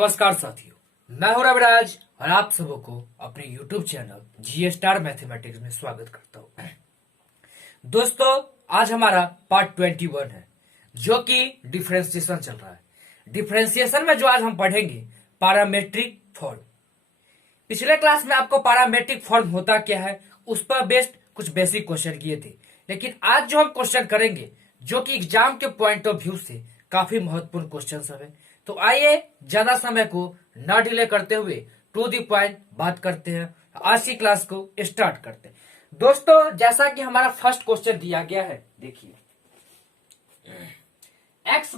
नमस्कार साथियों, मैं हूं रविराज और आप सबों को अपने YouTube चैनल जी स्टार मैथमेटिक्स में स्वागत करता हूं। दोस्तों, आज हमारा पार्ट 21 है जो कि डिफरेंशिएशन चल रहा है। डिफरेंशिएशन में जो आज हम पढ़ेंगे पैरामीट्रिक फॉर्म। पिछले क्लास में आपको पैरामीट्रिक फॉर्म होता क्या है उस पर बेस्ड कुछ बेसिक क्वेश्चन किए थे, लेकिन आज जो हम क्वेश्चन करेंगे जो कि एग्जाम के पॉइंट ऑफ व्यू से काफी महत्वपूर्ण क्वेश्चन सब है। तो आइए ज्यादा समय को न डिले करते हुए टू दी पॉइंट बात करते हैं। आज की क्लास को स्टार्ट करते हैं। दोस्तों, जैसा कि हमारा फर्स्ट क्वेश्चन दिया गया है, देखिए x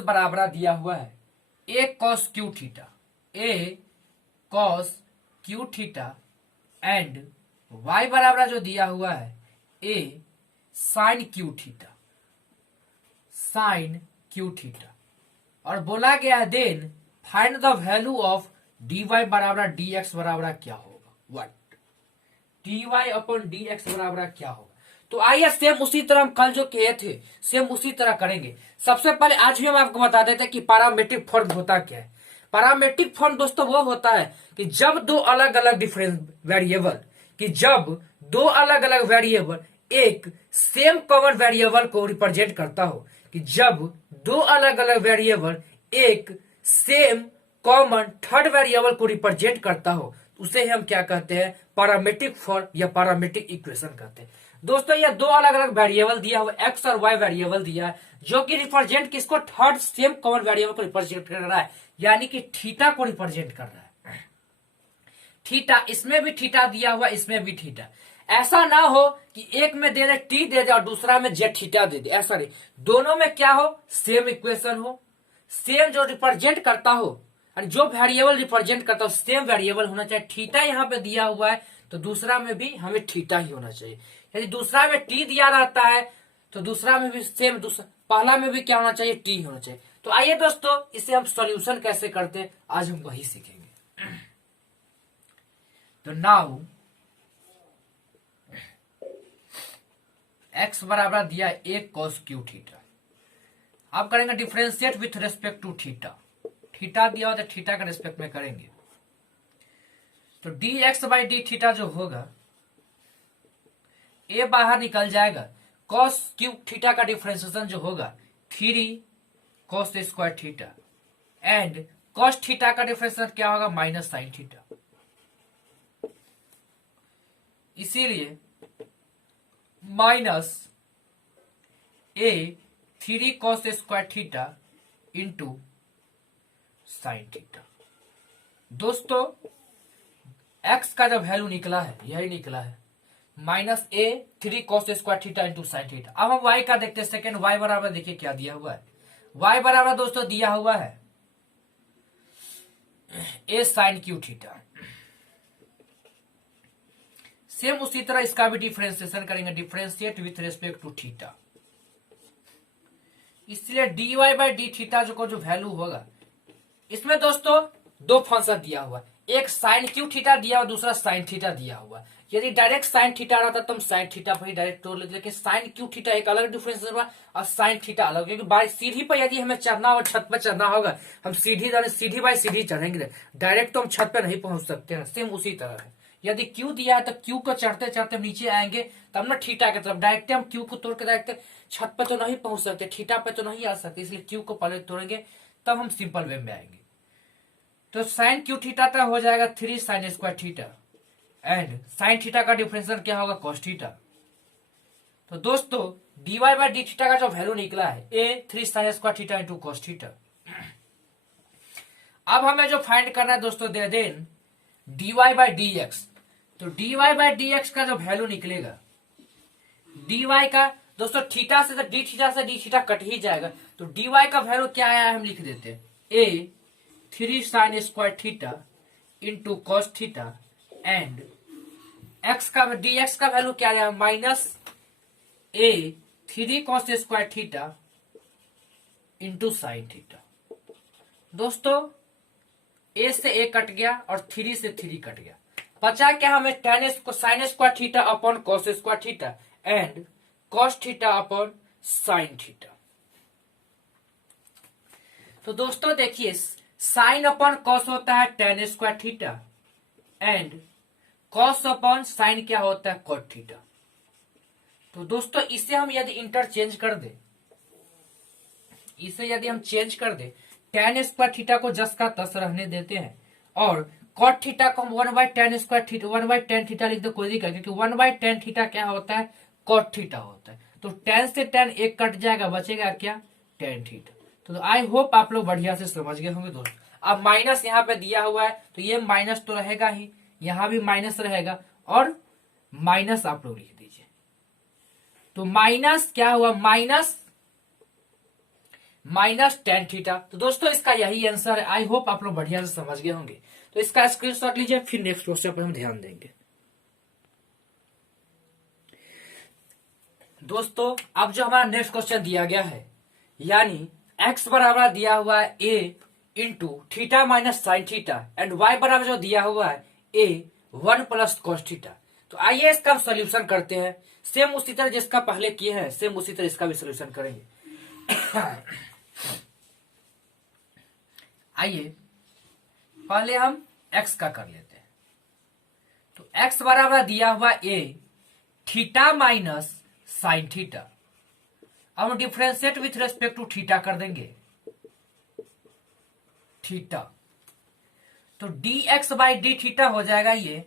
बराबर दिया हुआ है a cos q theta, a cos q theta and y बराबर जो दिया हुआ है a sin q theta, sine q theta, और बोला गया है then find the value of dy बराबर dx बराबर क्या होगा। व्हाट dy अपॉन dx बराबर क्या होगा। तो आइए सेम उसी तरह हम कल जो किए थे सेम उसी तरह करेंगे। सबसे पहले आज भी हम आपको बता देते हैं कि पैरामीट्रिक फॉर्म होता क्या है। पैरामीट्रिक फॉर्म दोस्तों वो होता है कि जब दो अलग अलग वेरिएबल एक सेम कॉमन वेरिएबल को रिप्रेजेंट करता हो, कि जब दो अलग अलग वेरिएबल एक सेम कॉमन थर्ड वेरिएबल को रिप्रेजेंट करता हो, उसे हम क्या कहते हैं, पैरामीट्रिक फॉर्म या पैरामीट्रिक इक्वेशन कहते हैं। दोस्तों, ये दो अलग अलग वेरिएबल दिया हुआ एक्स और वाई वेरिएबल दिया है जो कि रिप्रेजेंट किसको, थर्ड सेम कॉमन वेरिएबल को रिप्रेजेंट कर रहा है, यानी कि थीटा को रिप्रेजेंट कर रहा है। थीटा, इसमें भी थीटा दिया हुआ, इसमें भी थीटा। ऐसा ना हो कि एक में दे दे टी दे दे और दूसरा में जेड थीटा दे दे, ऐसा नहीं। दोनों में क्या हो, सेम इक्वेशन हो, सेम जो रिप्रेजेंट करता हो और जो वेरिएबल रिप्रेजेंट करता हो सेम वेरिएबल होना चाहिए। थीटा यहाँ पे दिया हुआ है तो दूसरा में भी हमें थीटा ही होना चाहिए। यदि दूसरा में टी दिया रहता है तो दूसरा में भी सेम, पहला में भी क्या होना चाहिए, टी होना चाहिए। तो आइए दोस्तों, इसे हम सॉल्यूशन कैसे करते हैं आज हम वही सीखेंगे। तो नाउ x बराबर दिया a cos q थीटा। आप करेंगे differentiate with respect to theta. Theta दिया हो तो थीटा का रेस्पेक्ट में करेंगे। तो dx बाई डी थीटा जो होगा, a बाहर निकल जाएगा, cos q थीटा का डिफरेंशिएशन जो होगा 3 cos square theta and cos theta का डिफरेंशिएशन क्या होगा, माइनस साइन थीटा। इसीलिए minus a 3 cos square theta into sine theta. दोस्तों, x का जो वैल्यू निकला है यही निकला है, minus a 3 cos square theta into sine theta. अब हम y का देखते हैं। सेकेंड y बराबर देखिए क्या दिया हुआ है। y बराबर दोस्तों दिया हुआ है a sine q theta. Same उसी तरह इसका भी डिफरेंशिएशन करेंगे, differentiate with respect to theta. इसलिए dy बाई डी थीटा जो वैल्यू होगा, इसमें दोस्तों दो फंक्शन दिया हुआ, एक साइन क्यू थीटा दिया हुआ, दूसरा साइन थीटा दिया हुआ। यदि डायरेक्ट साइन थीटा रहता तो हम साइन थीटा पर ही डायरेक्ट तोड़ लेते, लेकिन साइन क्यू थीटा एक अलग डिफरेंशिएशन हुआ और साइन थीटा अलग, क्योंकि सीढ़ी पर यदि हमें चढ़ना हो, छत पर चढ़ना होगा, हम सीढ़ी बाई सीढ़ी चढ़ेंगे, डायरेक्ट तो हम छत पर नहीं पहुंच सकते हैं। सेम उसी तरह है, यदि क्यू दिया है तो क्यू को चढ़ते चढ़ते नीचे आएंगे तब ना थीटा की तरफ, डायरेक्ट हम क्यू को तोड़ के डायरेक्ट छत पे तो नहीं पहुंच सकते, थीटा पे तो नहीं आ सकते, इसलिए क्यू को पहले तोड़ेंगे तब हम सिंपल वे में आएंगे। तो साइन क्यू थीटा का हो जाएगा 3 sine square theta and sine theta का डिफरेंशिएशन क्या होगा, कॉस थीटा। तो दोस्तों dy बाई डी थीटा का जो वैल्यू निकला है a 3 sine square theta into cos theta. अब हमें जो फाइंड करना है दोस्तों, दे then dy by d x. तो dy बाई डी एक्स का जो वैल्यू निकलेगा, dy का दोस्तों थीटा से डी थीटा कट ही जाएगा, तो dy का वैल्यू क्या आया है हम लिख देते हैं, a 3 sine square theta into cos theta and x का dx का वैल्यू क्या आया, minus a 3 cos square theta into sine theta. दोस्तों a से a कट गया और 3 से 3 कट गया, बचा क्या हमें tan sign square theta upon cos square theta and cos theta upon sine theta. तो दोस्तों देखिए साइन अपॉन कॉस होता है ten square theta and cos upon sine क्या होता है कॉट थीटा। तो दोस्तों इसे हम यदि इंटरचेंज कर दे, इसे यदि हम चेंज कर दे, टेन स्क्वायर थीटा को जस का तस रहने देते हैं और कॉट थीटा को हम 1/10 स्क्वायर थीटा 1/10 थीटा लिख दो, कोई दिक्कत, क्योंकि 1/10 थीटा क्या होता है कॉट थीटा होता है। तो 10 से 10 एक कट जाएगा, बचेगा क्या टेन थीटा। तो आई होप आप लोग बढ़िया से समझ गए होंगे दोस्तों। अब माइनस यहाँ पे दिया हुआ है तो ये माइनस तो रहेगा ही, यहाँ भी माइनस रहेगा और माइनस आप लोग लिख दीजिए। तो माइनस क्या हुआ माइनस टेन थीटा। तो दोस्तों इसका यही आंसर है। आई होप आप लोग बढ़िया से समझ गए होंगे। तो इसका स्क्रीनशॉट लीजिए, फिर नेक्स्ट क्वेश्चन पर हम ध्यान देंगे। दोस्तों अब जो हमारा नेक्स्ट क्वेश्चन दिया गया है, यानी x बराबर दिया हुआ है a into theta minus sine theta and y बराबर जो दिया हुआ है a 1 प्लस कॉस थीटा। तो आइए इसका हम सोल्यूशन करते हैं, सेम उसी तरह जिसका पहले किए हैं सेम उसी तरह इसका भी सोल्यूशन करेंगे। आइए पहले हम x का कर लेते हैं। तो x बराबर दिया हुआ a theta minus sine theta. अब हम differentiate with respect to theta कर देंगे, थीटा। तो dx बाई डी थीटा हो जाएगा ये,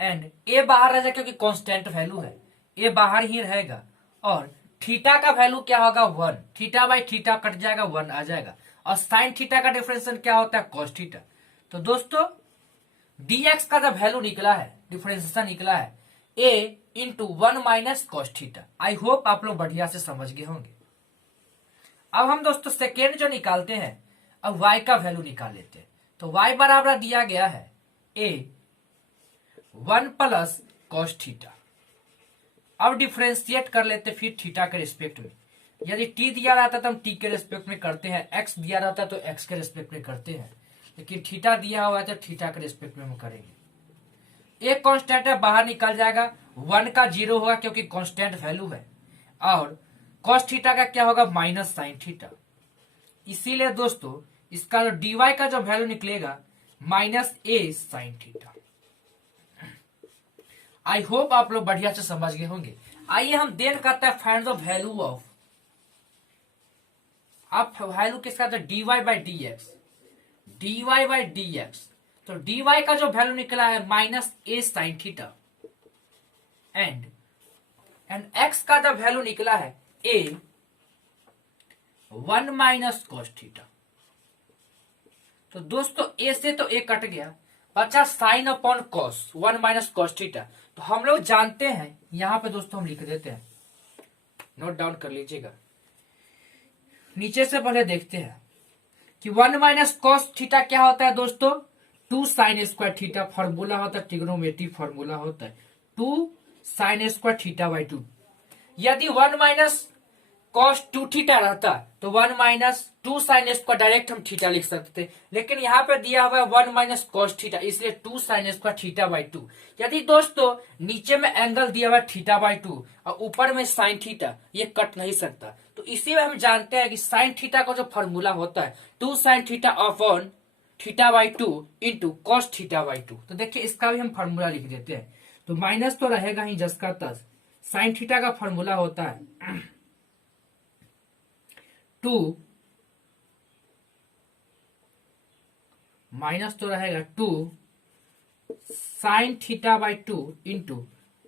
एंड a बाहर रह जाएगा क्योंकि कांस्टेंट वैल्यू है, a बाहर ही रहेगा और थीटा का वैल्यू क्या होगा 1, थीटा बाई थीटा कट जाएगा 1 आ जाएगा और साइन थीटा का डिफरेंशिएशन क्या होता है कॉस थीटा। तो दोस्तों dx का जो वैल्यू निकला है, डिफरेंशिएशन निकला है a into 1 minus cos theta. I hope आप लोग बढ़िया से समझ गए होंगे। अब हम दोस्तों सेकेंड जो निकालते हैं, अब y का वैल्यू निकाल लेते हैं। तो y बराबर दिया गया है a 1 प्लस कॉस थीटा। अब डिफ्रेंशिएट कर लेते फिर थीटा के रिस्पेक्ट में। यदि t दिया रहता तो हम t के रिस्पेक्ट में करते हैं, x दिया रहता तो x के रिस्पेक्ट में करते हैं, लेकिन थीटा दिया हुआ है तो थीटा के रिस्पेक्ट में हम करेंगे। एक कांस्टेंट है बाहर निकल जाएगा, 1 का 0 होगा क्योंकि कांस्टेंट वैल्यू है और कॉस थीटा का क्या होगा माइनस साइन थीटा। इसीलिए दोस्तों इसका जो dy का जो वैल्यू निकलेगा minus a sine theta. I hope आप लोग बढ़िया से समझ गए होंगे। आइए हम देन करते हैं फाइंड द वैल्यू ऑफ, अब वैल्यू किसका था dy बाई dx। तो dy का जो वैल्यू निकला है minus a sign theta and x का जो वैल्यू निकला है a 1 माइनस कॉस थीटा। तो दोस्तों a से तो a कट गया, बचा sine upon cos 1 minus cos theta. तो हम लोग जानते हैं, यहां पे दोस्तों हम लिख देते हैं, नोट डाउन कर लीजिएगा। नीचे से पहले देखते हैं कि 1 माइनस कॉस थीटा क्या होता है दोस्तों 2 साइन स्क्वायर थीटा। फॉर्मूला होता है ट्रिग्नोमेट्रिक फॉर्मूला होता है 2 साइन स्क्वायर थीटा बाई 2। यदि 1 माइनस कॉस 2 थीटा रहता तो 1 माइनस 2 साइन स्क्वायर डायरेक्ट हम थीटा लिख सकते थे, लेकिन यहाँ पे दिया हुआ है 1 माइनस कॉस थीटा, इसलिए 2 साइन स्क्वायर थीटा बाई 2। यदि दोस्तों नीचे में एंगल दिया हुआ है थीटा बाई 2 और ऊपर में साइन थीटा, ये कट नहीं सकता। तो इसी में हम जानते हैं कि साइन थीटा का जो फॉर्मूला होता है 2 sine theta upon theta by 2 into cos theta by 2। तो देखिए इसका भी हम फॉर्मूला लिख देते हैं। तो माइनस तो रहेगा ही जस का तस, साइन थीटा का फॉर्मूला होता है 2 माइनस तो रहेगा 2 sine theta by 2 into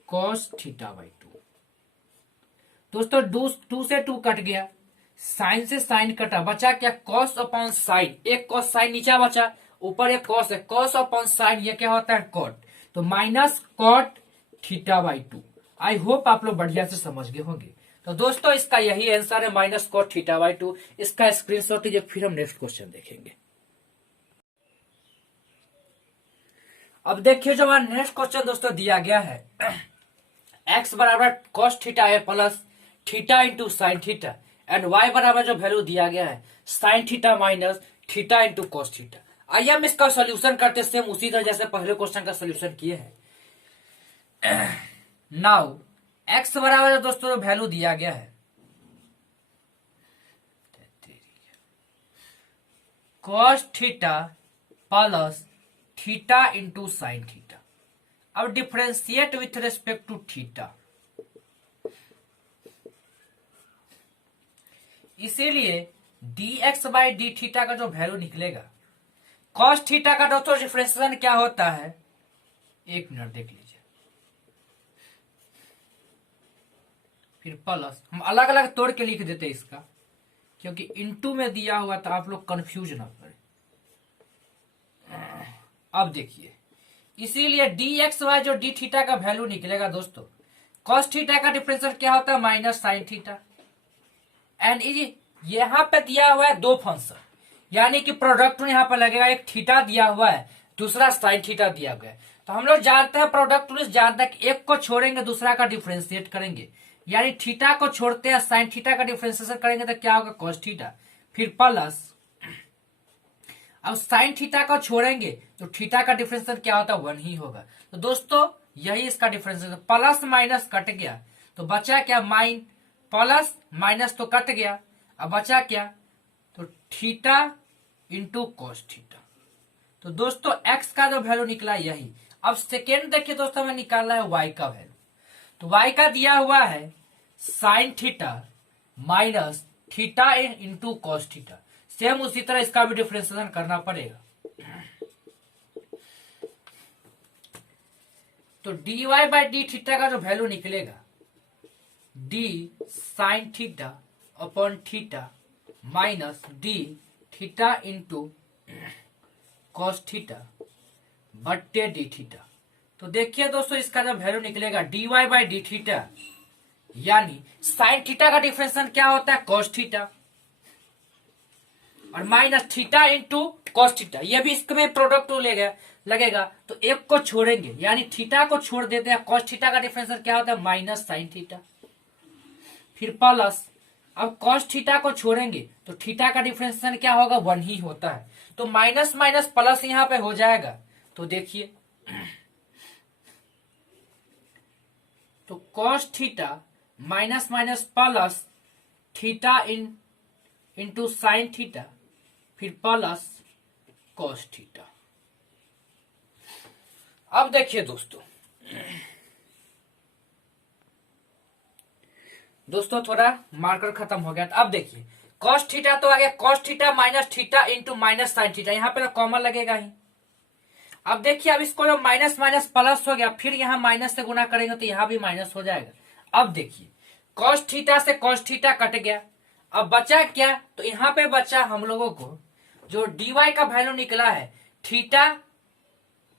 cos theta by 2। दोस्तों 2 से 2 कट गया, साइन से साइन कटा, बचा क्या कॉस अपॉन साइन। एक कॉस साइन नीचा बचा, ऊपर एक कॉस है, कॉस अपॉन साइन ये क्या होता है कॉट। तो minus cot theta by 2। I hope आप लोग बढ़िया से समझ गए होंगे। तो दोस्तों इसका यही आंसर है माइनस कॉट थीटा बाई 2। इसका स्क्रीनशॉट लीजिए, फिर हम नेक्स्ट क्वेश्चन देखेंगे। अब देखिए जो हमारा नेक्स्ट क्वेश्चन दोस्तों दिया गया है x बराबर कॉस थीटा है plus theta into sine theta and y बराबर जो वैल्यू दिया गया है sine theta minus theta into cos theta. आइए हम इसका सोल्यूशन करते सेम उसी तरह जैसे पहले क्वेश्चन का सोल्यूशन किए हैं। नाउ x बराबर दोस्तों वैल्यू दिया गया है cos theta plus theta into sine theta. अब differentiate with respect to theta, इसीलिए dx बाई डी थीटा का जो वैल्यू निकलेगा, कॉस थीटा का दोस्तों डिफ्रेंशिएशन क्या होता है, एक मिनट देख लीजिए, फिर प्लस हम अलग अलग तोड़ के लिख देते इसका, क्योंकि इनटू में दिया हुआ तो आप लोग कंफ्यूज ना करें। अब देखिए, इसीलिए dx बाई जो डी थीटा का वैल्यू निकलेगा दोस्तों, कॉस थीटा का डिफरेंशियल क्या होता है, माइनस साइन थीटा। एंड यहां पे दिया हुआ है दो फंक्शन, यानी कि प्रोडक्ट यहाँ पे लगेगा, एक थीटा दिया हुआ है, दूसरा साइन थीटा दिया गया है। तो हम लोग जानते हैं प्रोडक्ट जानते हैं कि एक को छोड़ेंगे दूसरा का डिफ्रेंशिएट करेंगे, यानी थीटा को छोड़ते हैं साइन थीटा का डिफ्रेंशिएशन करेंगे तो क्या होगा, कॉस थीटा, फिर प्लस अब साइन थीटा को छोड़ेंगे तो थीटा का डिफरेंशिएशन क्या होता है, 1 ही होगा। तो दोस्तों यही इसका डिफरेंशिएशन, प्लस माइनस कट गया तो बचा क्या, प्लस माइनस तो कट गया, अब बचा क्या, तो थीटा इंटू कॉस थीटा। तो दोस्तों x का जो वैल्यू निकला यही। अब सेकेंड देखिए दोस्तों, हमें निकालना है y का वैल्यू। तो y का दिया हुआ है sine theta minus theta into cos theta. Same उसी तरह इसका भी डिफरेंशिएशन करना पड़ेगा। तो dy बाई डी थीटा का जो वैल्यू निकलेगा, d sine theta upon theta minus D theta into cos theta बट्टे डी थीटा। तो देखिए दोस्तों, इसका जो वैल्यू निकलेगा dy बाई डी थीटा, यानी साइन थीटा का डिफरेंशिएशन क्या होता है, कॉस थीटा, और minus theta into cos theta, ये भी इसमें प्रोडक्ट लगेगा तो एक को छोड़ेंगे, यानी थीटा को छोड़ देते हैं, कॉस थीटा का डिफरेंशिएशन क्या होता है, माइनस साइन थीटा, फिर प्लस अब कॉस थीटा को छोड़ेंगे तो थीटा का डिफरेंशिएशन क्या होगा, 1 ही होता है। तो माइनस माइनस प्लस यहां पे हो जाएगा। तो देखिए, तो cos theta minus minus plus theta into sine theta, फिर प्लस कॉस थीटा। अब देखिए दोस्तों थोड़ा मार्कर खत्म हो गया। तो अब देखिए कॉस थीटा तो आ गया, cos theta minus theta into minus sine theta, यहां पे कॉमन लगेगा ही। अब देखिए, अब इसको जो माइनस माइनस प्लस हो गया, फिर यहां माइनस से गुना करेंगे तो यहां भी माइनस हो जाएगा। अब देखिए, कॉस थीटा से कॉस थीटा कट गया, अब बचा क्या, तो यहां पे बचा हम लोगों को जो dy का वैल्यू निकला है, theta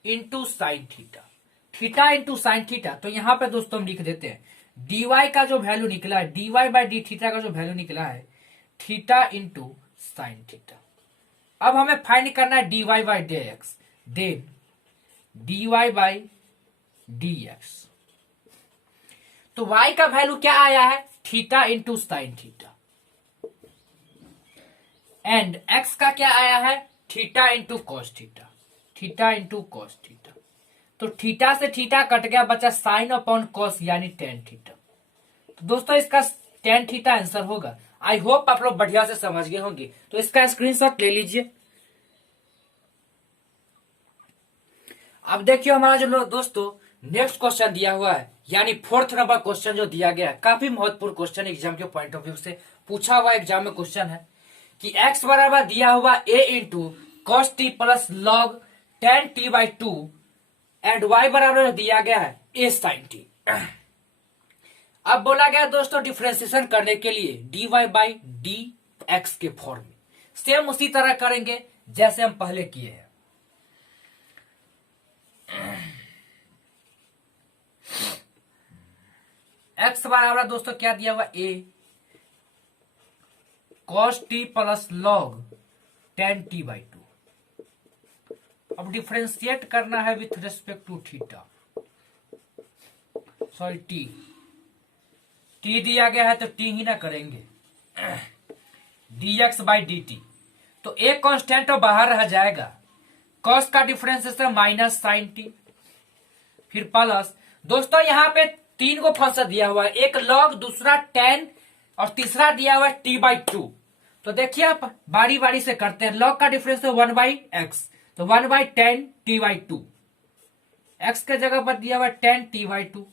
into sine theta, theta into sine theta. तो यहां पे दोस्तों हम लिख देते हैं dy का जो वैल्यू निकला है, dy बाई डी थीटा का जो वैल्यू निकला है, थीटा इंटू साइन थीटा। अब हमें फाइंड करना है dy by d x, then dy by d x. तो y का वैल्यू क्या आया है, theta into sine theta, and x का क्या आया है, theta into cos theta, theta into cos theta. तो थीटा से थीटा कट गया, बचा साइन अपॉन कॉस यानी टेन थीटा। तो दोस्तों इसका टेन थीटा आंसर होगा। आई होप आप लोग बढ़िया से समझ गए होंगे। तो इसका स्क्रीनशॉट ले लीजिए। अब देखिए हमारा जो दोस्तों नेक्स्ट क्वेश्चन दिया हुआ है, यानी 4th नंबर क्वेश्चन जो दिया गया है, काफी महत्वपूर्ण क्वेश्चन एग्जाम के पॉइंट ऑफ व्यू से पूछा हुआ एग्जाम में क्वेश्चन है कि x बराबर दिया हुआ a into cos t plus log ten t by to and y बराबर दिया गया है a साइन टी। अब बोला गया दोस्तों डिफरेंशिएशन करने के लिए dy बाई डी एक्स के फॉर्म में, सेम उसी तरह करेंगे जैसे हम पहले किए हैं। x बराबर दोस्तों क्या दिया हुआ, a cos t plus log ten t by two. अब डिफरेंशिएट करना है with respect to theta, sorry t दिया गया है तो टी ही ना करेंगे, dx बाई डी टी। तो एक कांस्टेंट तो बाहर रह जाएगा, कॉस का डिफरेंशिएशन माइनस साइन टी, फिर प्लस दोस्तों यहां पे 3 को फंक्शन दिया हुआ है, एक लॉग, दूसरा टेन और तीसरा दिया हुआ है टी बाई टू। तो देखिए आप बारी बारी से करते हैं। लॉग का डिफरेंस है 1/x, तो 1/10 t/2, x के जगह पर दिया हुआ 10 t/2।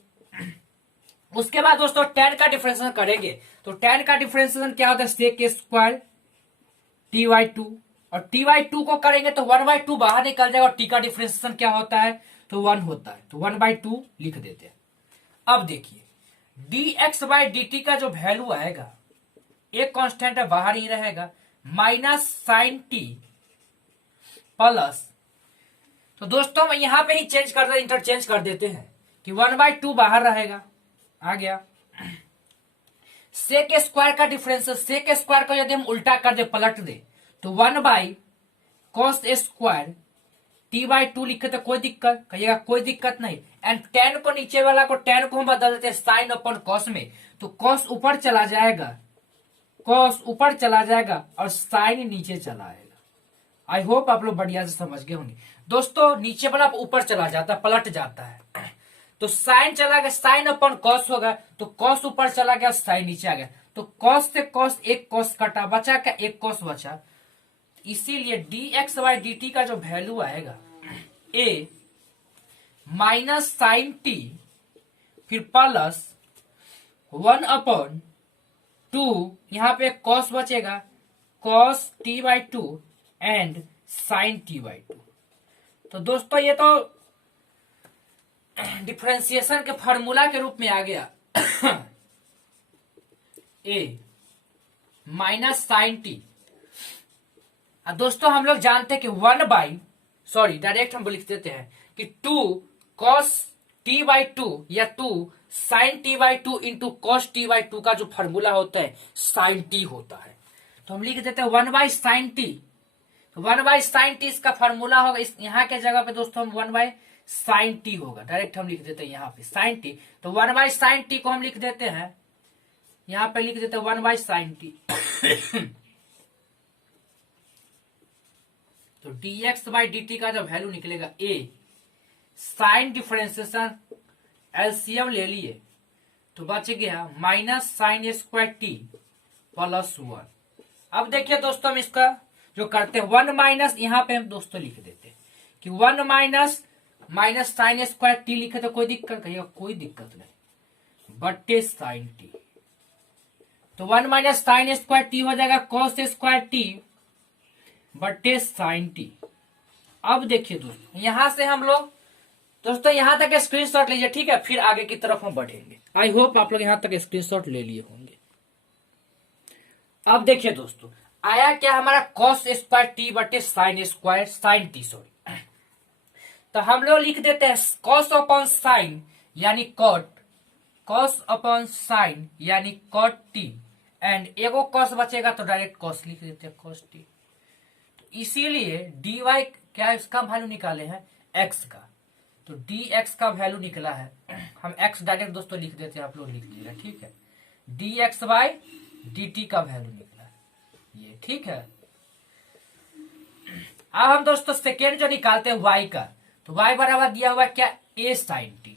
उसके बाद दोस्तों tan का डिफरेंशिएशन करेंगे, तो tan का डिफरेंशिएशन क्या होता है, sec² t/2, और t/2 को करेंगे तो 1/2 बाहर निकल जाएगा, और t का डिफरेंशिएशन क्या होता है, तो 1 होता है, तो 1/2 लिख देते हैं। अब देखिए dx/dt का जो वैल्यू आएगा, एक कांस्टेंट है बाहर ही रहेगा, -sin t प्लस, तो दोस्तों मैं यहां पे ही चेंज कर दे, इंटरचेंज कर देते हैं कि 1/2 बाहर रहेगा, आ गया। सेक स्क्वायर का डिफरेंस, सेक स्क्वायर को यदि हम उल्टा कर दे, पलट दे, तो 1/cos² t/2 लिखे तो कोई दिक्कत, कहिएगा कोई दिक्कत नहीं। एंड tan को, नीचे वाला को tan को हम बदल देते हैं sin अपन cos में, तो cos ऊपर चला जाएगा, cos ऊपर चला जाएगा और sin नीचे चला आएगा। आई होप आप लोग बढ़िया से समझ गए होंगे। दोस्तों नीचे वाला ऊपर चला जाता है, पलट जाता है, तो sin चला गया, sin अपन cos होगा, तो cos ऊपर चला गया, sin नीचे आ गया, तो cos से cos एक cos कटा, बचा क्या, एक cos बचा। इसीलिए dx/dt का जो वैल्यू आएगा a -sin t, फिर प्लस 1/2, यहां पे cos बचेगा, cos t/2 and sin t/2। तो दोस्तों ये तो डिफरेंशिएशन के फॉर्मूला के रूप में आ गया a -sin t। दोस्तों हम लोग जानते हैं कि डायरेक्ट हम लिख देते हैं कि 2 cos t/2 या 2 sin t/2 into cos t/2 का जो फॉर्मूला होता है sin t होता है, तो हम लिख देते हैं 1/sin t। तो 1/sin t इसका फॉर्मूला होगा, इस यहाँ के जगह पे दोस्तों हम 1/sin t होगा, डायरेक्ट हम लिख देते हैं यहाँ पे sin t, तो 1/sin t को हम लिख देते हैं, यहाँ पे लिख देते हैं 1/sin t। तो dx/dt का जो वैल्यू निकलेगा a, साइन डिफरेंशिएशन एलसीएम ले लिए तो बच गया -sin² t प्लस 1। अब देखिए दोस्तों हम इसका जो करते हैं 1 माइनस, यहां पे हम दोस्तों लिख देते हैं कि 1 माइनस sin² t लिखे तो कोई दिक्कत, कहिएगा कोई दिक्कत नहीं, बट्टे sin t, तो 1 माइनस sin² t हो जाएगा cos² t बट्टे sin t। अब देखिए दोस्तों यहां से हम लोग दोस्तों यहां तक स्क्रीनशॉट लीजिए, ठीक है, फिर आगे की तरफ हम बढ़ेंगे। आई होप आप लोग यहां तक स्क्रीनशॉट ले लिए होंगे। अब देखिए दोस्तों आया क्या हमारा cos² t बटे sin t, तो हम लोग लिख देते हैं cos अपॉन साइन यानी cot, cos अपॉन साइन यानी cot t, एंड एगो cos बचेगा तो डायरेक्ट cos लिख देते हैं cos t। इसीलिए dy क्या इसका वैल्यू निकाले हैं x का, तो dx का वैल्यू निकला है, हम x डायरेक्ट दोस्तों लिख देते हैं, आप लोग लिख लीजिए, ठीक है, dx/dt का वैल्यू निकला है ये, ठीक है। अब हम दोस्तों सेकेंड जो निकालते हैं y का, तो y बराबर दिया हुआ है क्या, a sin t।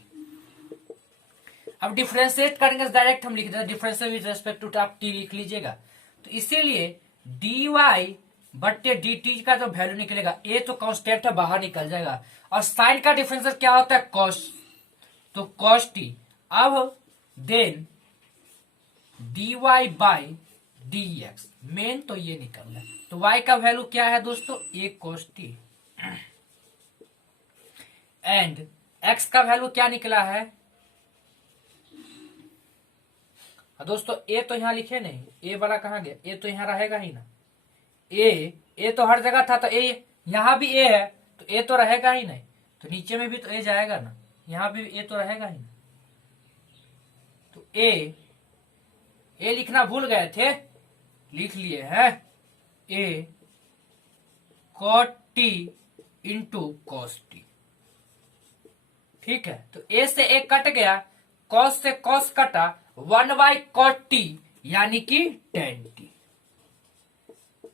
अब डिफरेंशिएट करेंगे डायरेक्ट हम लिख देते हैं, differentiate with respect to t लिख लीजिएगा, तो इसीलिए dy बट्टे dt का जो वैल्यू निकलेगा, a तो कांस्टेंट है बाहर निकल जाएगा, और साइन का डिफरेंशियल क्या होता है cos, तो cos t। अब देन dy बाई dx, मेन तो ये निकल रहा है, तो y का वैल्यू क्या है दोस्तों, a cos t, and x का वैल्यू क्या निकला है, दोस्तों a तो यहां लिखे नहीं, a बड़ा कहां गया, a तो यहां रहेगा ही ना, a तो हर जगह था, तो a यहां भी a है तो a तो रहेगा ही नहीं, तो नीचे में भी तो a जाएगा ना, यहां भी a तो रहेगा ही ना, तो a लिखना भूल गए थे, लिख लिए हैं a cot t into cos t, ठीक है, तो a से a कट गया, cos से cos कटा, 1/cot t यानी कि tan t।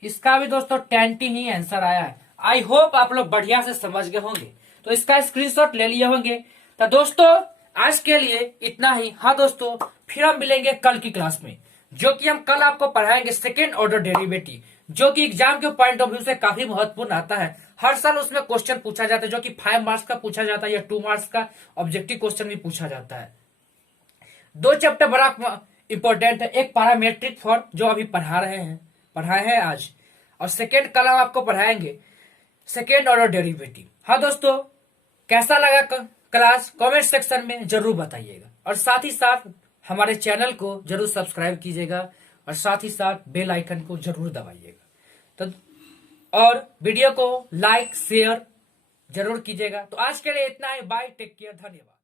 इसका भी दोस्तों tan t ही आंसर आया है। आई होप आप लोग बढ़िया से समझ गए होंगे, तो इसका स्क्रीनशॉट ले लिए होंगे। तो दोस्तों आज के लिए इतना ही। हाँ दोस्तों फिर हम मिलेंगे कल की क्लास में। जो कि हम कल आपको पढ़ाएंगे सेकेंड ऑर्डर डेरिवेटिव, जो कि एग्जाम के पॉइंट ऑफ व्यू से काफी महत्वपूर्ण आता है। हर साल उसमें क्वेश्चन पूछा जाता है, जो कि 5 मार्क्स का पूछा जाता है या 2 मार्क्स का ऑब्जेक्टिव क्वेश्चन भी पूछा जाता है। 2 चैप्टर बड़ा इंपॉर्टेंट है, एक पैरामेट्रिक फॉर्म जो अभी पढ़ाए हैं आज, और सेकेंड कल हम आपको पढ़ाएंगे सेकेंड ऑर्डर डेरिवेटिव। हाँ दोस्तों, कैसा लगा क्लास कमेंट सेक्शन में जरूर बताइएगा, और साथ ही साथ हमारे चैनल को जरूर सब्सक्राइब कीजिएगा, और साथ ही साथ बेल आइकन को जरूर दबाइएगा। तो और वीडियो को लाइक शेयर जरूर कीजिएगा। तो आज के लिए इतना ही, बाय, टेक केयर, धन्यवाद।